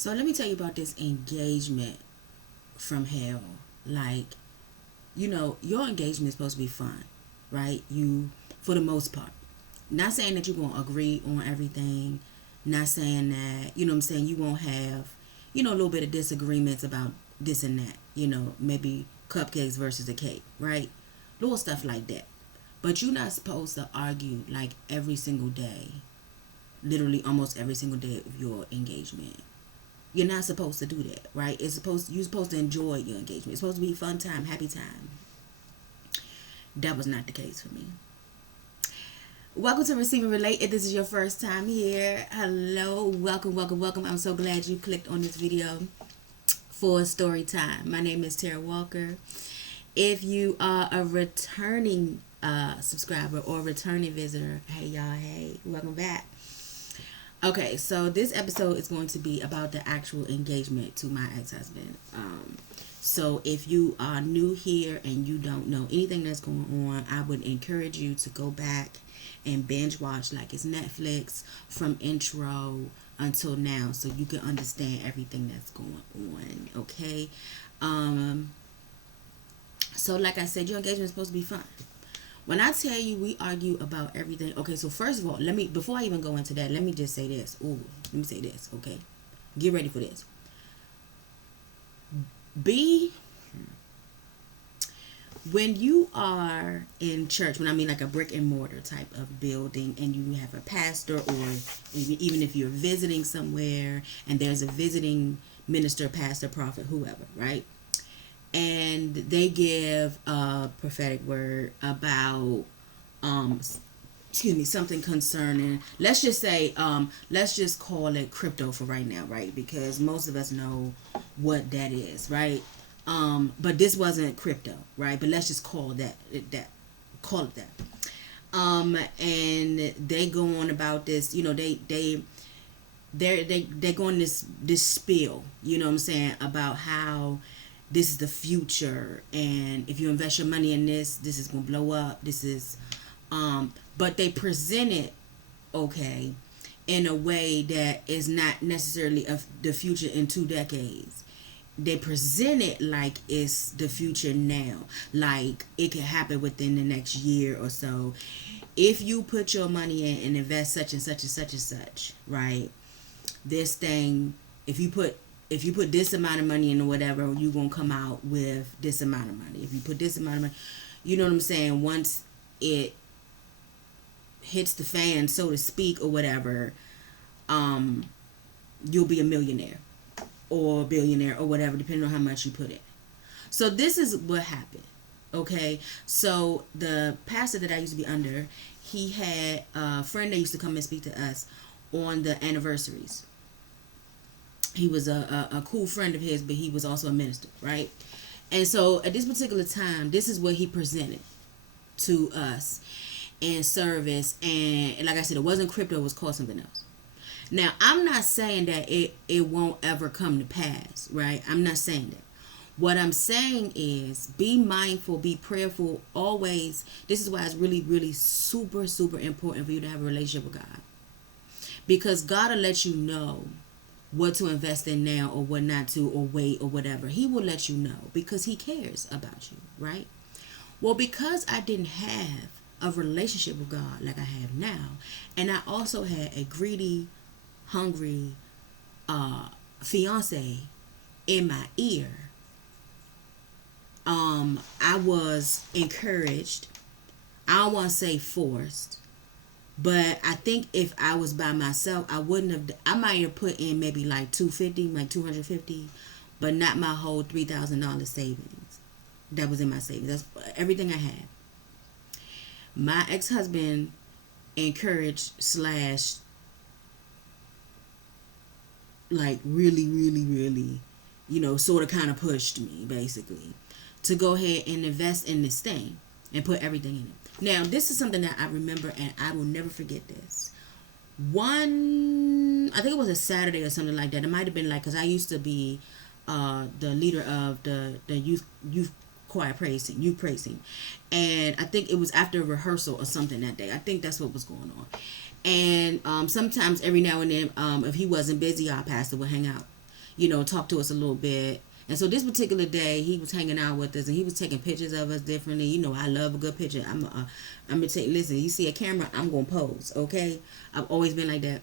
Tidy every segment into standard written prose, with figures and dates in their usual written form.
So let me tell you about this engagement from hell. Like, your engagement is supposed to be fun, right? For the most part. Not saying that you're going to agree on everything. Not saying that, you know what I'm saying, you won't have, a little bit of disagreements about this and that. Maybe cupcakes versus a cake, right? Little stuff like that. But you're not supposed to argue like every single day, literally almost every single day of your engagement. You're not supposed to do that, right? You're supposed to enjoy your engagement. It's supposed to be fun time, happy time. That was not the case for me. Welcome to Receive and Relate. If this is your first time here, hello, welcome, welcome, welcome. I'm so glad you clicked on this video for story time. My name is Tara Walker. If you are a returning subscriber or returning visitor, hey y'all, hey, welcome back. Okay, so this episode is going to be about the actual engagement to my ex-husband. So if you are new here and you don't know anything that's going on, I would encourage you to go back and binge watch like it's Netflix from intro until now so you can understand everything that's going on, okay? So like I said, your engagement is supposed to be fun. When I tell you we argue about everything, okay, so first of all, before I even go into that, let me just say this. Let me say this, okay? Get ready for this. When you are in church, when I mean like a brick and mortar type of building, and you have a pastor, or even if you're visiting somewhere and there's a visiting minister, pastor, prophet, whoever, right? And they give a prophetic word about something concerning, let's just say, let's just call it crypto for right now, right? Because most of us know what that is, right? But this wasn't crypto, right? But let's just call call it that. And they go on about this, they're going this spiel, you know what I'm saying, about how this is the future, and if you invest your money in this is gonna blow up. This is but they present it, okay, in a way that is not necessarily of the future in 2 decades. They present it like it's the future now, like it could happen within the next year or so. If you put your money in and invest such and such and such and such, right? This thing, if you put this amount of money in or whatever, you're going to come out with this amount of money. If you put this amount of money, you know what I'm saying? Once it hits the fan, so to speak, or whatever, you'll be a millionaire or a billionaire or whatever, depending on how much you put in. So this is what happened. Okay. So the pastor that I used to be under, he had a friend that used to come and speak to us on the anniversaries. He was a cool friend of his, but he was also a minister, right? And so at this particular time, this is what he presented to us in service. And like I said, it wasn't crypto, it was called something else. Now, I'm not saying that it won't ever come to pass, right? I'm not saying that. What I'm saying is be mindful, be prayerful, always. This is why it's really, really super, super important for you to have a relationship with God. Because God will let you know what to invest in now or what not to, or wait or whatever. He will let you know because he cares about you, right? Well, because I didn't have a relationship with God like I have now, and I also had a greedy, hungry fiance in my ear, I was encouraged. I don't want to say forced, but I think if I was by myself, I might have put in maybe like $250, like $250, but not my whole $3,000 savings that was in my savings. That's everything I had. My ex-husband encouraged / like really, really, really, sort of kind of pushed me basically to go ahead and invest in this thing and put everything in it. Now, this is something that I remember, and I will never forget this. I think it was a Saturday or something like that. It might have been like, because I used to be the leader of the youth choir youth praising, and I think it was after a rehearsal or something that day. I think that's what was going on. And sometimes every now and then, if he wasn't busy, our pastor would hang out. talk to us a little bit. And so this particular day, he was hanging out with us, and he was taking pictures of us differently. I love a good picture. I'm gonna take. Listen, you see a camera, I'm gonna pose. Okay, I've always been like that.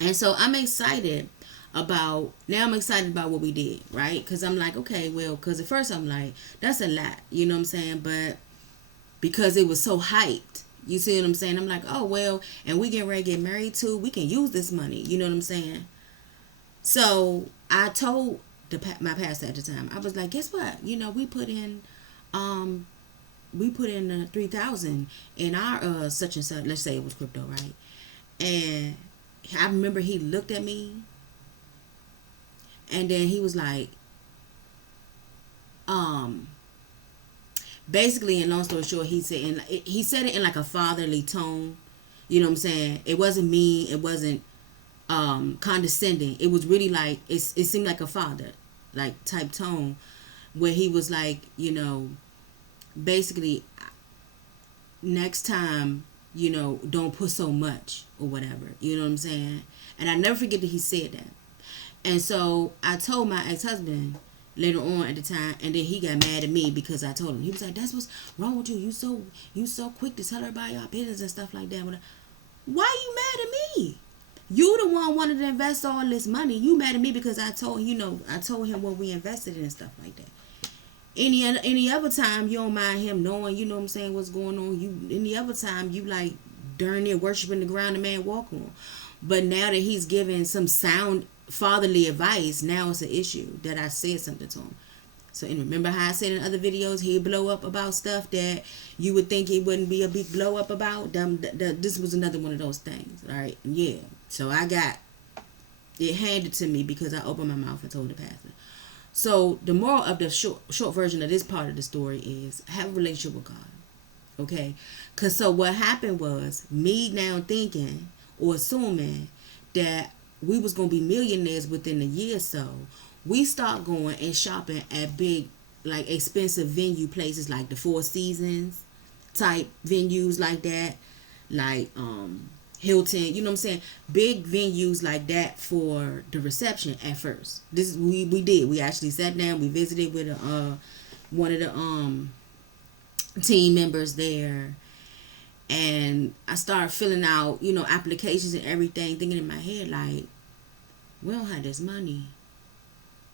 And so I'm excited about what we did, right? Because I'm like, okay, well, because at first I'm like, that's a lot, you know what I'm saying? But because it was so hyped, you see what I'm saying? I'm like, oh, well, and we getting ready to get married too. We can use this money, you know what I'm saying? So I told my pastor at the time, I was like, guess what? We put in, 3,000 in our such and such. Let's say it was crypto, right? And I remember he looked at me, and then he was like, basically, in long story short, he said it in like a fatherly tone. You know what I'm saying? It wasn't mean. It wasn't condescending. It was really like it seemed like a father like type tone, where he was like, basically, next time, don't put so much or whatever. You know what I'm saying? And I never forget that he said that. And so I told my ex-husband later on at the time, and then he got mad at me because I told him. He was like, that's what's wrong with you. You so quick to tell everybody your business and stuff like that. Why you mad at me? You the one wanted to invest all this money. You mad at me because I told him what we invested in and stuff like that. Any other time you don't mind him knowing, you know what I'm saying, what's going on. Any other time you like darn near worshiping the ground the man walk on. But now that he's giving some sound fatherly advice, now it's an issue that I said something to him. So, and remember how I said in other videos, he'd blow up about stuff that you would think it wouldn't be a big blow up about? This was another one of those things, right? Yeah. So I got it handed to me because I opened my mouth and told the pastor. So the moral of the short version of this part of the story is have a relationship with God. Okay? Because so what happened was me now thinking or assuming that we was going to be millionaires within a year or so. We start going and shopping at big, like expensive venue places like the Four Seasons type venues like that. Like Hilton, you know what I'm saying? Big venues like that for the reception at first. This we did. We actually sat down, we visited with one of the team members there. And I started filling out, applications and everything, thinking in my head like, we don't have this money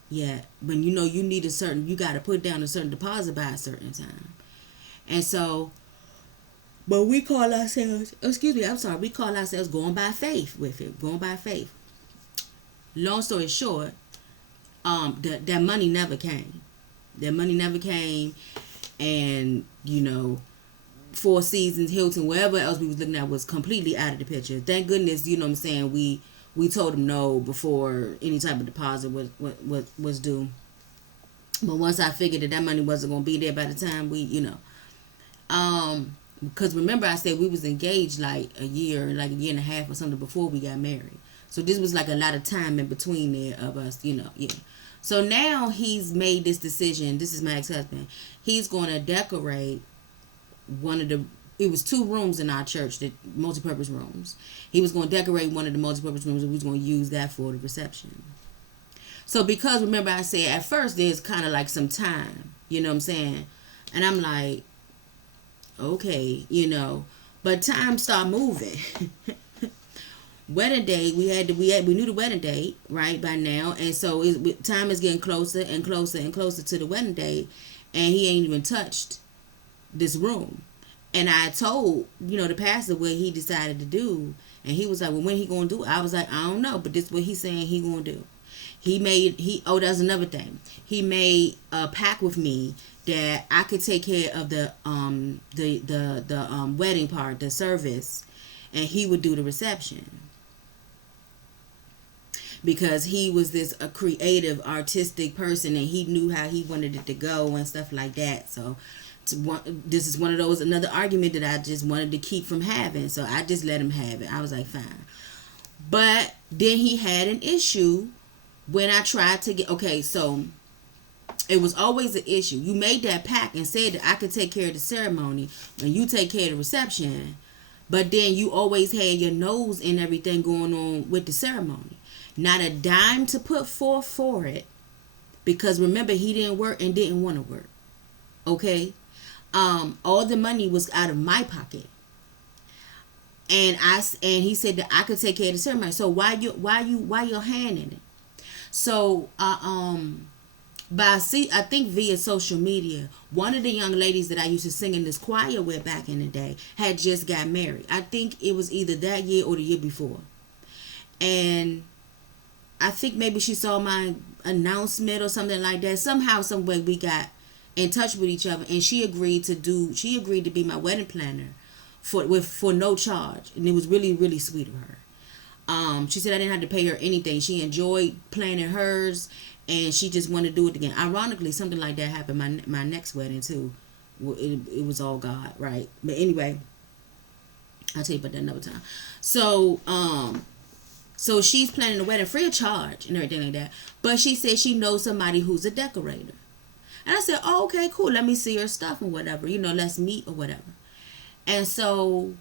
yet. But you need you got to put down a certain deposit by a certain time. And so, but we call ourselves, we call ourselves going by faith with it, going by faith. Long story short, that money never came. That money never came. And, Four Seasons, Hilton, wherever else we was looking at was completely out of the picture. Thank goodness, you know what I'm saying, we told them no before any type of deposit was due. But once I figured that money wasn't going to be there by the time because remember I said we was engaged like a year and a half or something before we got married. So this was like a lot of time in between there of us, yeah. So now he's made this decision. This is my ex-husband. He's going to decorate it was 2 rooms in our church, that multi-purpose rooms. He was going to decorate one of the multi-purpose rooms, and we was going to use that for the reception. So because remember I said at first there's kind of like some time, you know what I'm saying? And I'm like, okay, but time started moving. Wedding day, we knew the wedding date, right, by now. And so time is getting closer and closer and closer to the wedding day, and he ain't even touched this room. And I told, the pastor what he decided to do. And he was like, well, when he going to do it? I was like, I don't know, but this is what he's saying he going to do. That's another thing. He made a pact with me that I could take care of the wedding part, the service, and he would do the reception. Because he was a creative, artistic person, and he knew how he wanted it to go and stuff like that. So this is one of those, another argument that I just wanted to keep from having. So I just let him have it. I was like, fine. But then he had an issue when I tried to so it was always an issue. You made that pact and said that I could take care of the ceremony and you take care of the reception. But then you always had your nose in everything going on with the ceremony. Not a dime to put forth for it. Because remember, he didn't work and didn't want to work. Okay? All the money was out of my pocket. And he said that I could take care of the ceremony. So why your hand in it? So but I think via social media, one of the young ladies that I used to sing in this choir with back in the day had just got married. I think it was either that year or the year before. And I think maybe she saw my announcement or something like that. Somehow, some way we got in touch with each other, and she agreed to be my wedding planner for no charge. And it was really, really sweet of her. She said I didn't have to pay her anything. She enjoyed planning hers, and she just wanted to do it again. Ironically, something like that happened my next wedding too. It was all God, right? But anyway, I'll tell you about that another time. So she's planning the wedding free of charge and everything like that. But she said she knows somebody who's a decorator. And I said, oh, okay, cool. Let me see her stuff and whatever. Let's meet or whatever. And so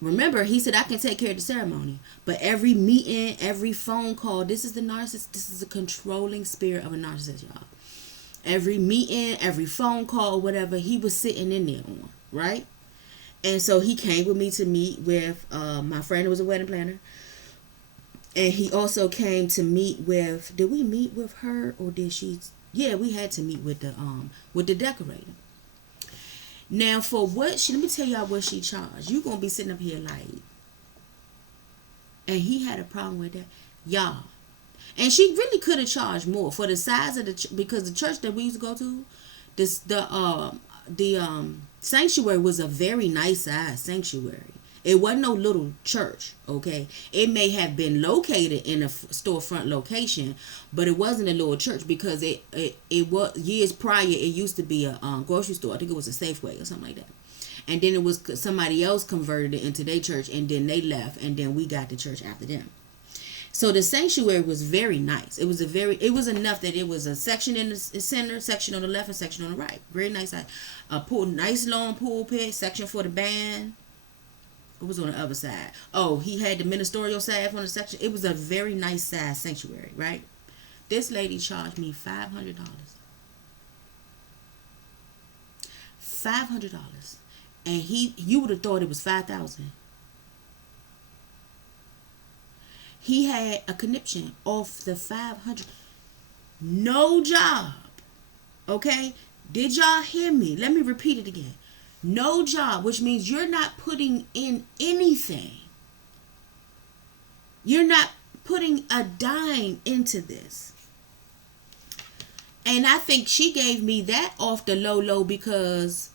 remember, he said I can take care of the ceremony. But every meeting, every phone call, this is the narcissist. This is the controlling spirit of a narcissist, y'all. Every meeting, every phone call, whatever, he was sitting in there on, right? And so he came with me to meet with my friend who was a wedding planner. And he also came to meet with, did we meet with her or did she? Yeah, we had to meet with the decorator. Now let me tell y'all what she charged. You gonna be sitting up here like, and he had a problem with that, y'all. And she really could have charged more for the size of because the church that we used to go to, the sanctuary was a very nice size sanctuary. It wasn't no little church, okay? It may have been located in a storefront location, but it wasn't a little church because it was years prior. It used to be a grocery store. I think it was a Safeway or something like that. And then it was somebody else converted it into their church, and then they left, and then we got the church after them. So the sanctuary was very nice. It was enough that it was a section in the center, section on the left, and section on the right. Very nice. A pool, nice long pulpit, section for the band. It was on the other side. Oh, he had the ministerial staff on the section. It was a very nice size sanctuary, right? This lady charged me $500. $500. And you would have thought it was $5,000. He had a conniption off the $500. No job. Okay? Did y'all hear me? Let me repeat it again. No job, which means you're not putting in anything. You're not putting a dime into this. And I think she gave me that off the low because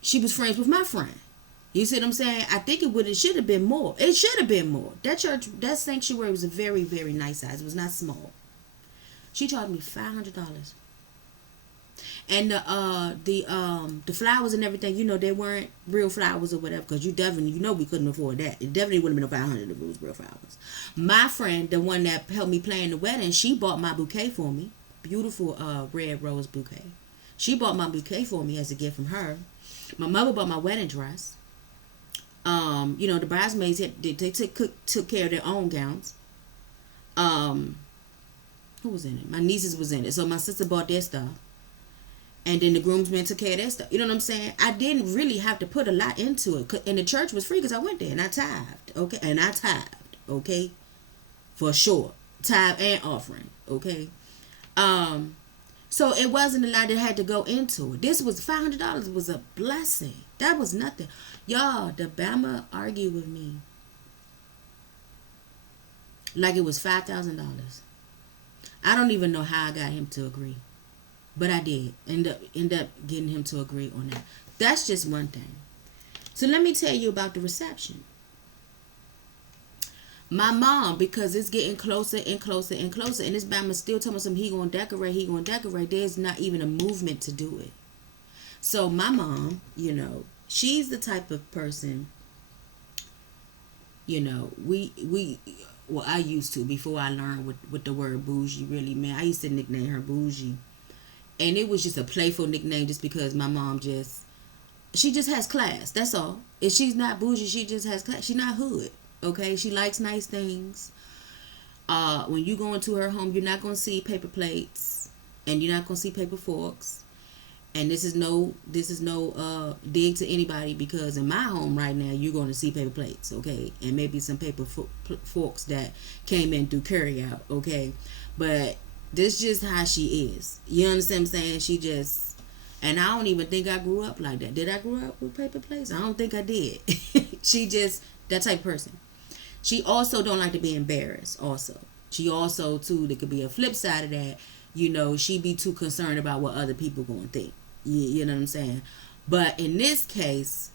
she was friends with my friend. You see what I'm saying? I think it should have been more. It should have been more. That church, that sanctuary was a very, very nice size. It was not small. She charged me $500. And the flowers and everything, they weren't real flowers or whatever, because we couldn't afford that. It definitely wouldn't have been no $500 if it was real flowers. My friend, the one that helped me plan the wedding, she bought my bouquet for me. Beautiful red rose bouquet. She bought my bouquet for me as a gift from her. My mother bought my wedding dress. The bridesmaids they took care of their own gowns. Who was in it? My nieces was in it. So my sister bought their stuff. And then the groomsmen took care of their stuff. You know what I'm saying? I didn't really have to put a lot into it. And the church was free because I went there and I tithed. Okay? And I tithed. Okay? For sure. Tithe and offering. Okay? So it wasn't a lot that had to go into it. This was $500 was a blessing. That was nothing. Y'all, the Bama argued with me like it was $5,000. I don't even know how I got him to agree. But I did end up getting him to agree on that. That's just one thing. So let me tell you about the reception. My mom, because it's getting closer and closer and closer, and this Bama still telling me he gonna decorate. There's not even a movement to do it. So my mom, she's the type of person, I used to, before I learned what the word bougie really meant. I used to nickname her bougie. And it was just a playful nickname just because my mom just, She just has class. That's all. If she's not bougie, she just has class. She's not hood. Okay, she likes nice things. When you go into her home, you're not gonna see paper plates, and you're not gonna see paper forks. And this is no dig to anybody, because in my home right now you're going to see paper plates, okay, and maybe some paper forks that came in through carry out, okay, but this just how she is. You understand what I'm saying? She just, and I don't even think I grew up like that. Did I grow up with paper plates? I don't think I did. She just that type of person. She also don't like to be embarrassed. Also, she also too. There could be a flip side of that. She be too concerned about what other people gonna think. You know what I'm saying? But in this case,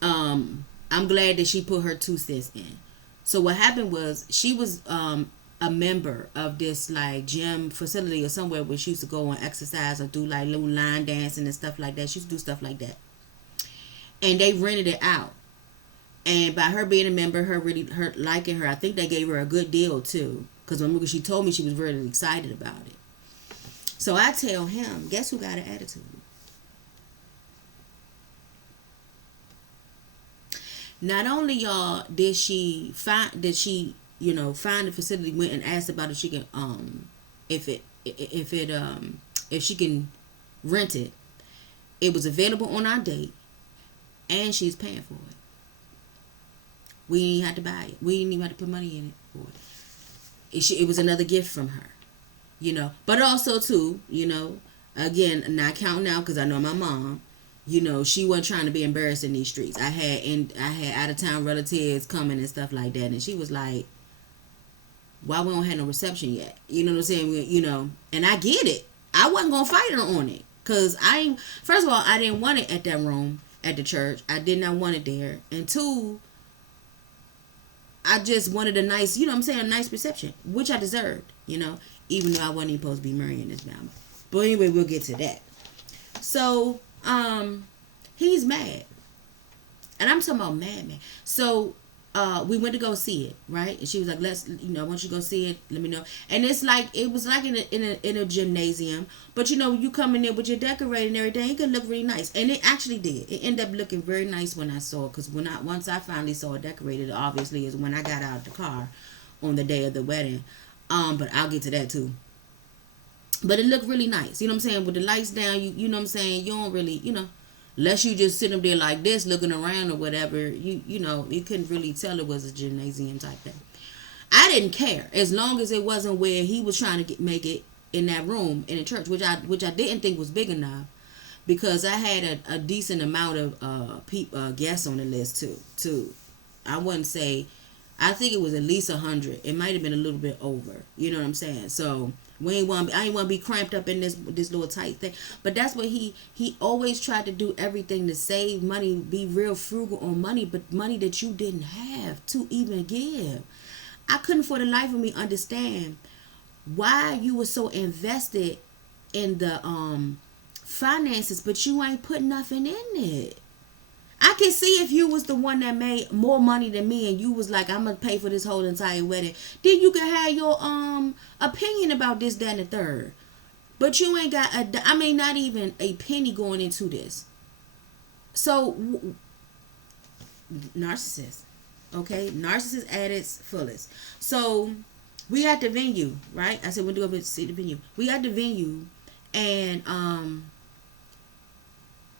I'm glad that she put her 2 cents in. So what happened was, she was a member of this like gym facility or somewhere where she used to go and exercise or do like little line dancing and stuff like that. She used to do stuff like that. And they rented it out. And by her being a member, her liking her, I think they gave her a good deal too. Because remember, she told me she was really excited about it. So I tell him, guess who got an attitude? Not only, y'all, did she find the facility, went and asked about if she can if she can rent it. It was available on our date, and she's paying for it. We didn't have to buy it. We didn't even have to put money in it for it. It was another gift from her, But also too, again, not counting out because I know my mom. She wasn't trying to be embarrassed in these streets. I had out of town relatives coming and stuff like that, and she was like, "Why we don't have no reception yet?" You know what I'm saying? And I get it. I wasn't gonna fight her on it, cause first of all, I didn't want it at that room at the church. I did not want it there, and two, I just wanted a nice, a nice reception, which I deserved, even though I wasn't even supposed to be marrying this mama. But anyway, we'll get to that. So, he's mad. And I'm talking about mad. So, we went to go see it, right? And she was like, I want you to go see it. Let me know. And it was like in a gymnasium. But, you come in there with your decorating and everything, it could look really nice. And it actually did. It ended up looking very nice when I saw it. Because once I finally saw it decorated, obviously, is when I got out of the car on the day of the wedding. But I'll get to that too. But it looked really nice. You know what I'm saying? With the lights down, you know what I'm saying? You don't really, unless you just sit up there like this looking around or whatever, you couldn't really tell it was a gymnasium type thing. I didn't care as long as it wasn't where he was trying to make it in that room in the church, which I didn't think was big enough, because I had a decent amount of guests on the list too. I wouldn't say, I think it was at least 100. It might have been a little bit over. You know what I'm saying? So I ain't want to be cramped up in this little tight thing. But that's what he always tried to do, everything to save money, be real frugal on money, but money that you didn't have to even give. I couldn't for the life of me understand why you were so invested in the finances, but you ain't put nothing in it. I can see if you was the one that made more money than me and you was like, I'm going to pay for this whole entire wedding, then you can have your opinion about this, that, and the third. But you ain't got not even a penny going into this. So, narcissist. Okay? Narcissist at its fullest. So, we at the venue, right? I said, we're going to go see the venue. We at the venue, and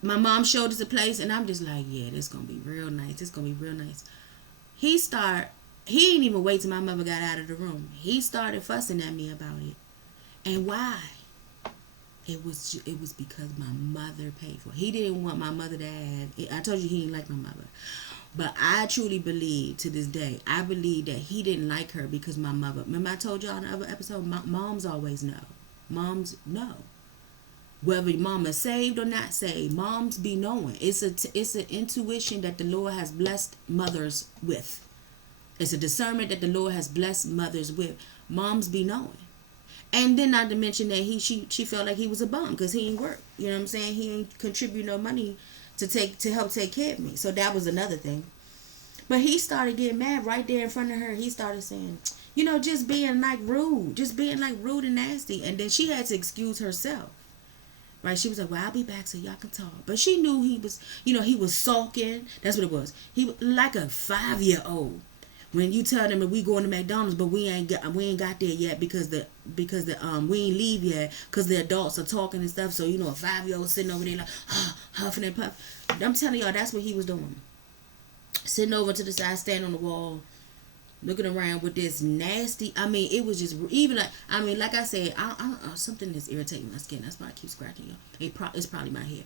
my mom showed us a place, and I'm just like, yeah, this is going to be real nice. This is going to be real nice. He didn't even wait till my mother got out of the room. He started fussing at me about it. And why? It was because my mother paid for it. He didn't want my mother to have, I told you he didn't like my mother. But I truly believe, to this day, I believe that he didn't like her because my mother, remember I told y'all in the other episode, moms always know. Moms know. Whether mama saved or not saved, moms be knowing. It's an intuition that the Lord has blessed mothers with. It's a discernment that the Lord has blessed mothers with. Moms be knowing. And then not to mention that she felt like he was a bum because he ain't work. You know what I'm saying? He ain't contribute no money to help take care of me. So that was another thing. But he started getting mad right there in front of her. He started saying, just being like rude and nasty. And then she had to excuse herself. right? She was like, well, I'll be back so y'all can talk. But she knew he was, he was sulking. That's what it was. He was like a 5-year-old. When you tell them that we going to McDonald's, but we ain't got there yet because the we ain't leave yet because the adults are talking and stuff. So a 5-year-old sitting over there like huffing and puffing. I'm telling y'all, that's what he was doing. Sitting over to the side, standing on the wall, looking around with this nasty. I mean, it was just even like, I mean, like I said, I something that's irritating my skin. That's why I keep scratching you. It's probably my hair.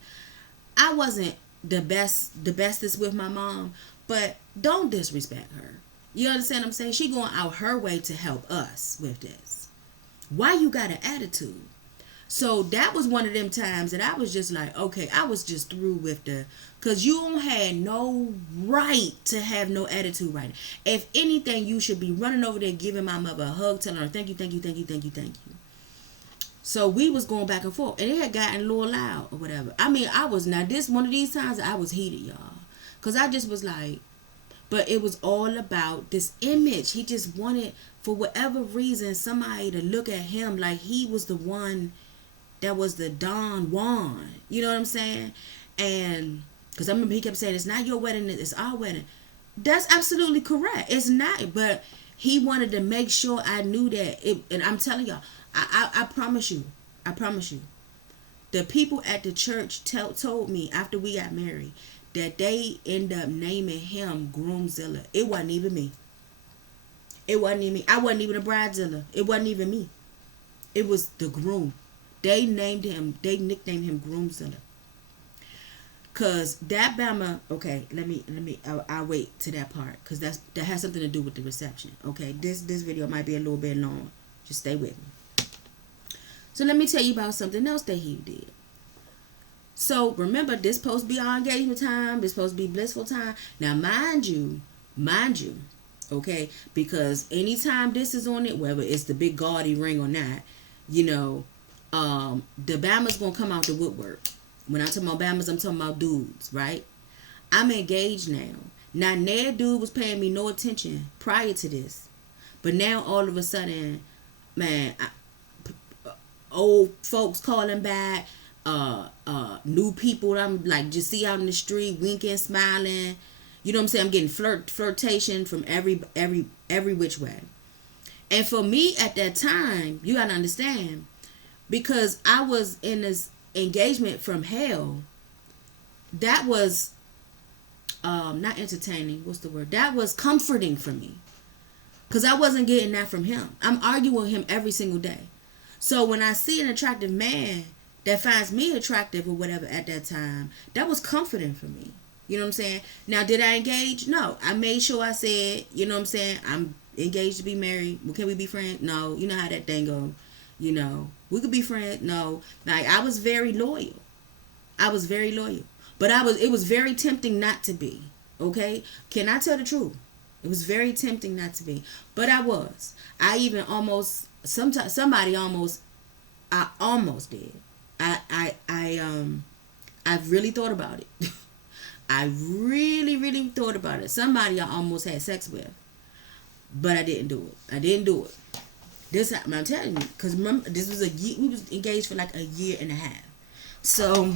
I wasn't the bestest with my mom, but don't disrespect her. You understand what I'm saying? She going out her way to help us with this. Why you got an attitude? So that was one of them times that I was just like, okay, I was just through with because you don't have no right to have no attitude right now. If anything, you should be running over there giving my mother a hug, telling her thank you, thank you, thank you, thank you, thank you. So we was going back and forth, and it had gotten a little loud or whatever. I mean, this one of these times I was heated, y'all, because I just was like, but it was all about this image. He just wanted, for whatever reason, somebody to look at him like he was the one that was the Don Juan. You know what I'm saying? And because I remember he kept saying, it's not your wedding, it's our wedding. That's absolutely correct. It's not. But he wanted to make sure I knew that. And I'm telling y'all, I promise you, the people at the church told me after we got married that they end up naming him Groomzilla. It wasn't even me. I wasn't even a bridezilla. It wasn't even me. It was the groom. They nicknamed him Groomzilla. Cause that Bama, okay, I'll wait to that part, cause that has something to do with the reception. Okay, this video might be a little bit long. Just stay with me. So let me tell you about something else that he did. So remember, this supposed to be our engagement time. This supposed to be blissful time. Now, mind you, okay, because anytime this is on it, whether it's the big gaudy ring or not, the Bama's gonna come out the woodwork. When I'm talking about Bama's, I'm talking about dudes, right? I'm engaged now. Now, that dude was paying me no attention prior to this, but now all of a sudden, man, old folks calling back. New people I'm like just see out in the street winking, smiling. You know what I'm saying? I'm getting flirtation from every which way. And for me at that time, you gotta understand, because I was in this engagement from hell, that was not entertaining. What's the word? That was comforting for me, because I wasn't getting that from him. I'm arguing with him every single day. So when I see an attractive man that finds me attractive or whatever at that time, that was comforting for me. You know what I'm saying? Now, did I engage? No. I made sure I said, you know what I'm saying, I'm engaged to be married. Well, can we be friends? No. You know how that thing goes. We could be friends. No. Like, I was very loyal. But it was very tempting not to be. Okay? Can I tell the truth? It was very tempting not to be. But I was. I even almost, I almost did. I've really thought about it. I really, really thought about it. Somebody I almost had sex with, but I didn't do it. This, I'm telling you, because remember, this was a year. We was engaged for like a year and a half. So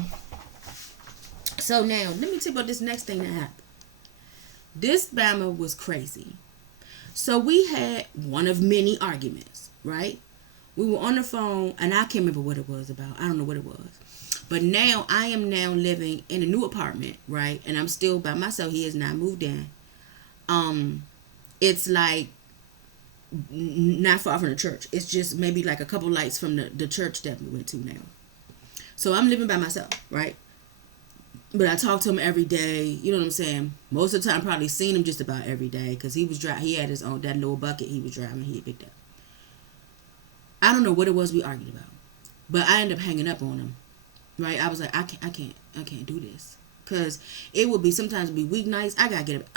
now let me tell you about this next thing that happened. This Bama was crazy. So we had one of many arguments, right? We were on the phone, and I can't remember what it was about. I don't know what it was. But now, I am now living in a new apartment, right? And I'm still by myself. He has not moved in. It's like not far from the church. It's just maybe like a couple lights from the church that we went to now. So I'm living by myself, right? But I talk to him every day. You know what I'm saying? Most of the time, probably seen him just about every day, because he was driving. He had his own, that little bucket he was driving. He had picked up. I don't know what it was we argued about, but I ended up hanging up on him. Right? I was like, I can't do this, because it would be sometimes be weeknights. I gotta get up.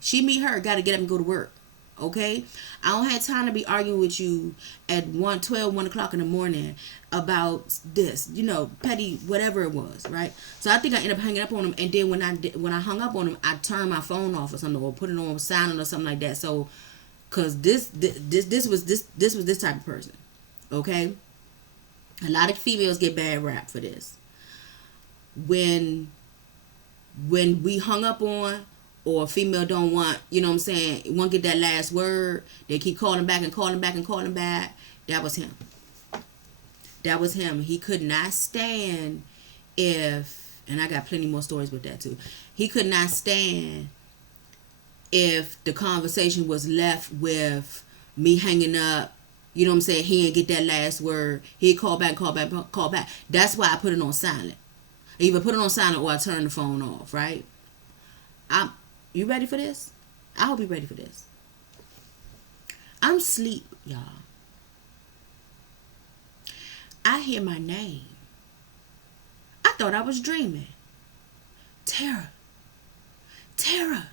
She, me, her, gotta get up and go to work. Okay? I don't have time to be arguing with you at 1 o'clock in the morning about this, petty, whatever it was, right? So I think I ended up hanging up on him, and then when I hung up on him, I turned my phone off or something, or put it on silent or something like that. So, cause this was this type of person, okay? A lot of females get bad rap for this. When we hung up on, or a female don't want, you know what I'm saying, won't get that last word, they keep calling back and calling back and calling back. That was him. That was him. He could not stand if, and I got plenty more stories with that too. He could not stand if the conversation was left with me hanging up. You know what I'm saying? He didn't get that last word. He'd call back, call back, call back. That's why I put it on silent. I either put it on silent or I turn the phone off, right? You ready for this? I hope you're ready for this. I'm asleep, y'all. I hear my name. I thought I was dreaming. Tara. Tara.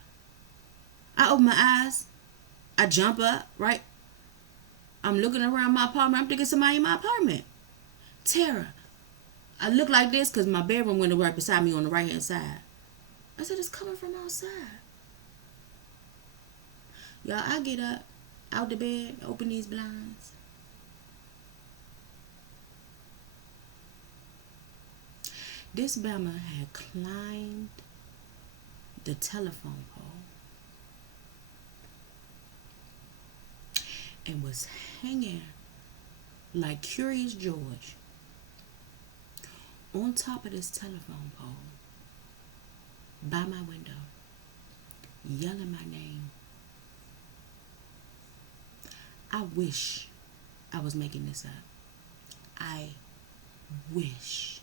I open my eyes. I jump up, right? I'm looking around my apartment. I'm thinking somebody in my apartment. Tara. I look like this because my bedroom window right beside me on the right-hand side. I said, it's coming from outside. Y'all, I get up, out the bed, open these blinds. This Bama had climbed the telephone pole and was hanging like Curious George on top of this telephone pole by my window, yelling my name. I wish I was making this up. I wish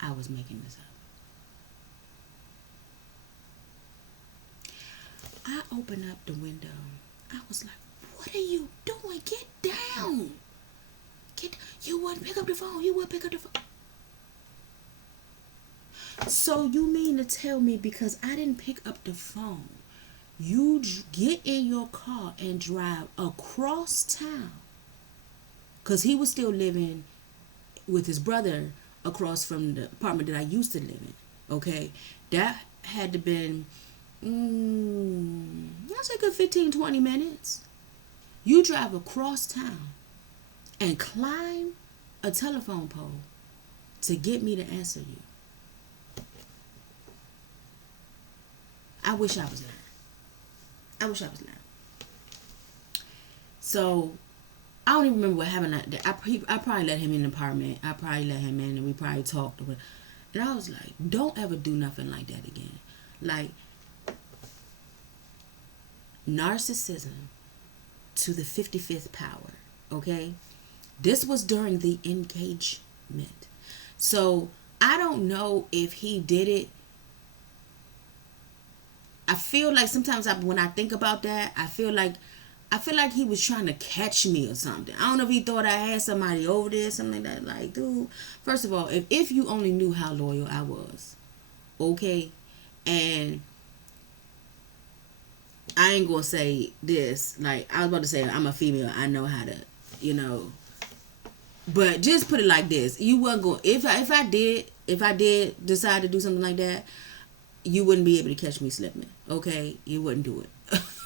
I was making this up. I opened up the window. I was like, what are you doing? Get down. You wouldn't pick up the phone. You wouldn't pick up the phone. So you mean to tell me because I didn't pick up the phone, you get in your car and drive across town? Because he was still living with his brother across from the apartment that I used to live in. Okay? That had to been, that's like a 15, 20 minutes. You drive across town and climb a telephone pole to get me to answer you. I wish I was there. I wish I was there. So, I don't even remember what happened. I probably let him in the apartment. I probably let him in and we probably talked. And I was like, don't ever do nothing like that again. Like, narcissism to the 55th power. Okay? This was during the engagement. So, I don't know if he did it. I feel like sometimes when I think about that, I feel like he was trying to catch me or something. I don't know if he thought I had somebody over there, something like that. Like, dude, first of all, if you only knew how loyal I was, okay? And I ain't gonna say this. Like, I was about to say, I'm a female. I know how to, you know. But just put it like this. You wasn't going, if I did decide to do something like that, you wouldn't be able to catch me slipping. Okay? You wouldn't do it.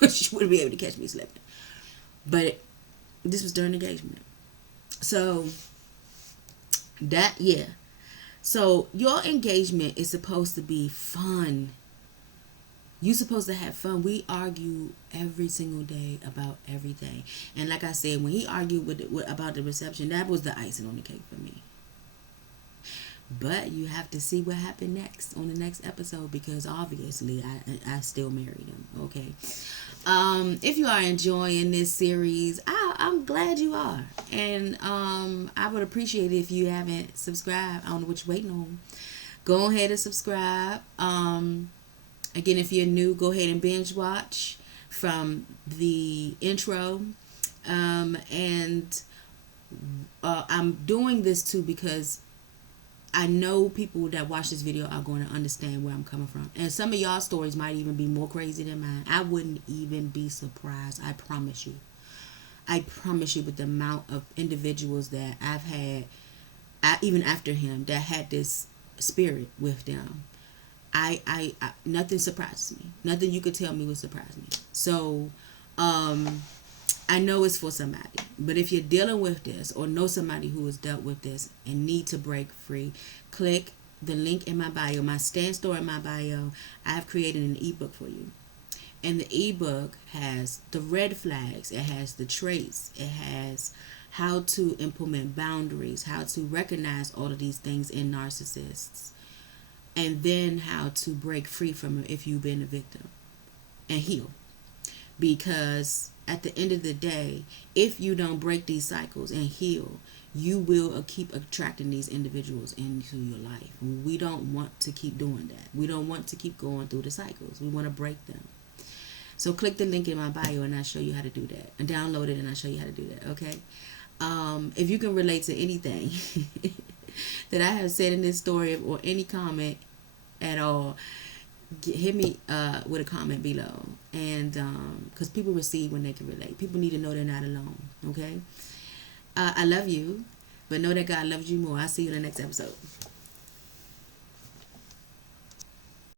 You wouldn't be able to catch me slipping. But this was during engagement. So, yeah. So, your engagement is supposed to be fun. You're supposed to have fun. We argue every single day about everything. And like I said, when he argued about the reception, that was the icing on the cake for me. But you have to see what happened next on the next episode, because obviously I still married him. Okay. If you are enjoying this series, I'm glad you are. And I would appreciate it if you haven't subscribed. I don't know what you're waiting on. Go ahead and subscribe. Again, if you're new, go ahead and binge watch from the intro. And I'm doing this too because I know people that watch this video are going to understand where I'm coming from. And some of y'all stories might even be more crazy than mine. I wouldn't even be surprised. I promise you. I promise you, with the amount of individuals that I've had, even after him, that had this spirit with them. I nothing surprises me. Nothing you could tell me would surprise me. So, I know it's for somebody. But if you're dealing with this or know somebody who has dealt with this and need to break free, click the link in my bio, my stand store in my bio. I have created an ebook for you. And the ebook has the red flags, it has the traits, it has how to implement boundaries, how to recognize all of these things in narcissists, and then how to break free from it if you've been a victim and heal. Because at the end of the day, if you don't break these cycles and heal, you will keep attracting these individuals into your life. We don't want to keep doing that. We don't want to keep going through the cycles. We want to break them. So click the link in my bio and I'll show you how to do that. And download it and I'll show you how to do that, okay? If you can relate to anything that I have said in this story or any comment at all, hit me with a comment below. And because people receive when they can relate. People need to know they're not alone, okay? I love you, but know that God loves you more. I'll see you in the next episode.